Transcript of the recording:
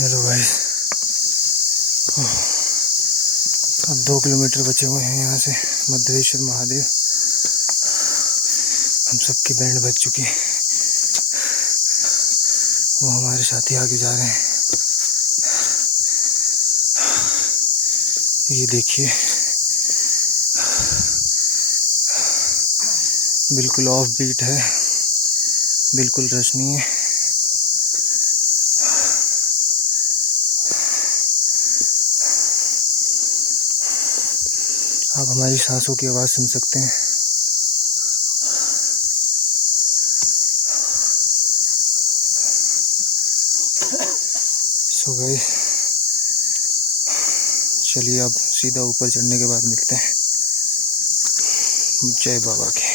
Hello guys, अब 2 kilometre बचे हुए हैं यहाँ से मध्वेश्वर महादेव। हम सबकी बैंड बज चुकी है। वो हमारे साथी आगे जा रहे हैं। ये देखिए, बिल्कुल ऑफ बीट है, बिल्कुल रश नहीं है। आप हमारी सांसों की आवाज़ सुन सकते हैं। सो गाइस, चलिए अब सीधा ऊपर चढ़ने के बाद मिलते हैं। जय बाबा के।